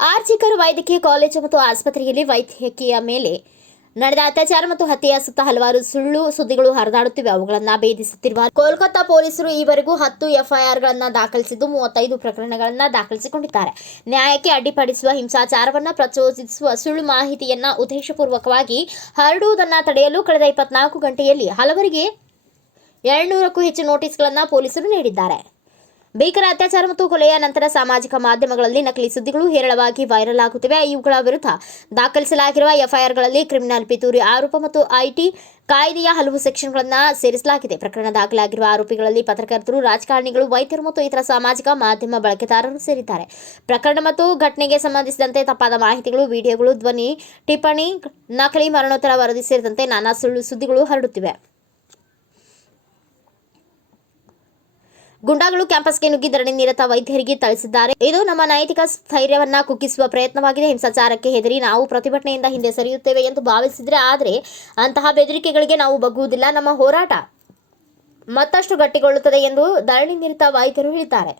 ವೈದ್ಯಕೀಯ ಕಾಲೇಜು ಮತ್ತು ಆಸ್ಪತ್ರೆಯಲ್ಲಿ ವೈದ್ಯಕೀಯ ಮೇಲೆ ನಡೆದ ಅತ್ಯಾಚಾರ ಮತ್ತು ಹತ್ಯೆಯ ಸುತ್ತ ಹಲವಾರು ಸುಳ್ಳು ಸುದ್ದಿಗಳು ಹರಿದಾಡುತ್ತಿವೆ. ಅವುಗಳನ್ನು ಭೇದಿಸುತ್ತಿರುವ ಕೋಲ್ಕತ್ತಾ ಪೊಲೀಸರು ಈವರೆಗೂ ಹತ್ತು ಎಫ್ಐಆರ್ಗಳನ್ನು ದಾಖಲಿಸಿದ್ದು ಮೂವತ್ತೈದು ಪ್ರಕರಣಗಳನ್ನು ದಾಖಲಿಸಿಕೊಂಡಿದ್ದಾರೆ. ನ್ಯಾಯಕ್ಕೆ ಅಡ್ಡಿಪಡಿಸುವ ಹಿಂಸಾಚಾರವನ್ನು ಪ್ರಚೋದಿಸುವ ಸುಳ್ಳು ಮಾಹಿತಿಯನ್ನ ಉದ್ದೇಶಪೂರ್ವಕವಾಗಿ ಹರಡುವುದನ್ನು ತಡೆಯಲು ಕಳೆದ ಇಪ್ಪತ್ನಾಲ್ಕು ಗಂಟೆಯಲ್ಲಿ ಹಲವರಿಗೆ ಎರಡ್ನೂರಕ್ಕೂ ಹೆಚ್ಚು ನೋಟಿಸ್ಗಳನ್ನು ಪೊಲೀಸರು ನೀಡಿದ್ದಾರೆ. ಭೀಕರ ಅತ್ಯಾಚಾರ ಮತ್ತು ಕೊಲೆಯ ನಂತರ ಸಾಮಾಜಿಕ ಮಾಧ್ಯಮಗಳಲ್ಲಿ ನಕಲಿ ಸುದ್ದಿಗಳು ಹೇರಳವಾಗಿ ವೈರಲ್ ಆಗುತ್ತಿವೆ. ಇವುಗಳ ವಿರುದ್ಧ ದಾಖಲಿಸಲಾಗಿರುವ ಎಫ್ಐಆರ್ಗಳಲ್ಲಿ ಕ್ರಿಮಿನಲ್ ಪಿತೂರಿ ಆರೋಪ ಮತ್ತು ಐಟಿ ಕಾಯ್ದೆಯ ಹಲವು ಸೆಕ್ಷನ್ಗಳನ್ನು ಸೇರಿಸಲಾಗಿದೆ. ಪ್ರಕರಣ ದಾಖಲಾಗಿರುವ ಆರೋಪಿಗಳಲ್ಲಿ ಪತ್ರಕರ್ತರು, ರಾಜಕಾರಣಿಗಳು, ವೈದ್ಯರು ಮತ್ತು ಇತರ ಸಾಮಾಜಿಕ ಮಾಧ್ಯಮ ಬಳಕೆದಾರರು ಸೇರಿದ್ದಾರೆ. ಪ್ರಕರಣ ಮತ್ತು ಘಟನೆಗೆ ಸಂಬಂಧಿಸಿದಂತೆ ತಪ್ಪಾದ ಮಾಹಿತಿಗಳು, ವಿಡಿಯೋಗಳು, ಧ್ವನಿ, ಟಿಪ್ಪಣಿ, ನಕಲಿ ಮರಣೋತ್ತರ ವರದಿ ಸೇರಿದಂತೆ ನಾನಾ ಸುಳ್ಳು ಸುದ್ದಿಗಳು ಹರಡುತ್ತಿವೆ. ಗುಂಡಾಗಳು ಕ್ಯಾಂಪಸ್ಗೆ ನುಗ್ಗಿ ಧರಣಿ ನಿರತ ವೈದ್ಯರಿಗೆ ಥಳಿಸಿದ್ದಾರೆ. ಇದು ನಮ್ಮ ನೈತಿಕ ಸ್ಥೈರ್ಯವನ್ನ ಕುಗ್ಗಿಸುವ ಪ್ರಯತ್ನವಾಗಿದೆ. ಹಿಂಸಾಚಾರಕ್ಕೆ ಹೆದರಿ ನಾವು ಪ್ರತಿಭಟನೆಯಿಂದ ಹಿಂದೆ ಸರಿಯುತ್ತೇವೆ ಎಂದು ಭಾವಿಸಿದ್ರೆ ಆದರೆ ಅಂತಹ ಬೆದರಿಕೆಗಳಿಗೆ ನಾವು ಬಗ್ಗುವುದಿಲ್ಲ. ನಮ್ಮ ಹೋರಾಟ ಮತ್ತಷ್ಟು ಗಟ್ಟಿಗೊಳ್ಳುತ್ತದೆ ಎಂದು ಧರಣಿ ನಿರತ ವೈದ್ಯರು ಹೇಳಿದ್ದಾರೆ.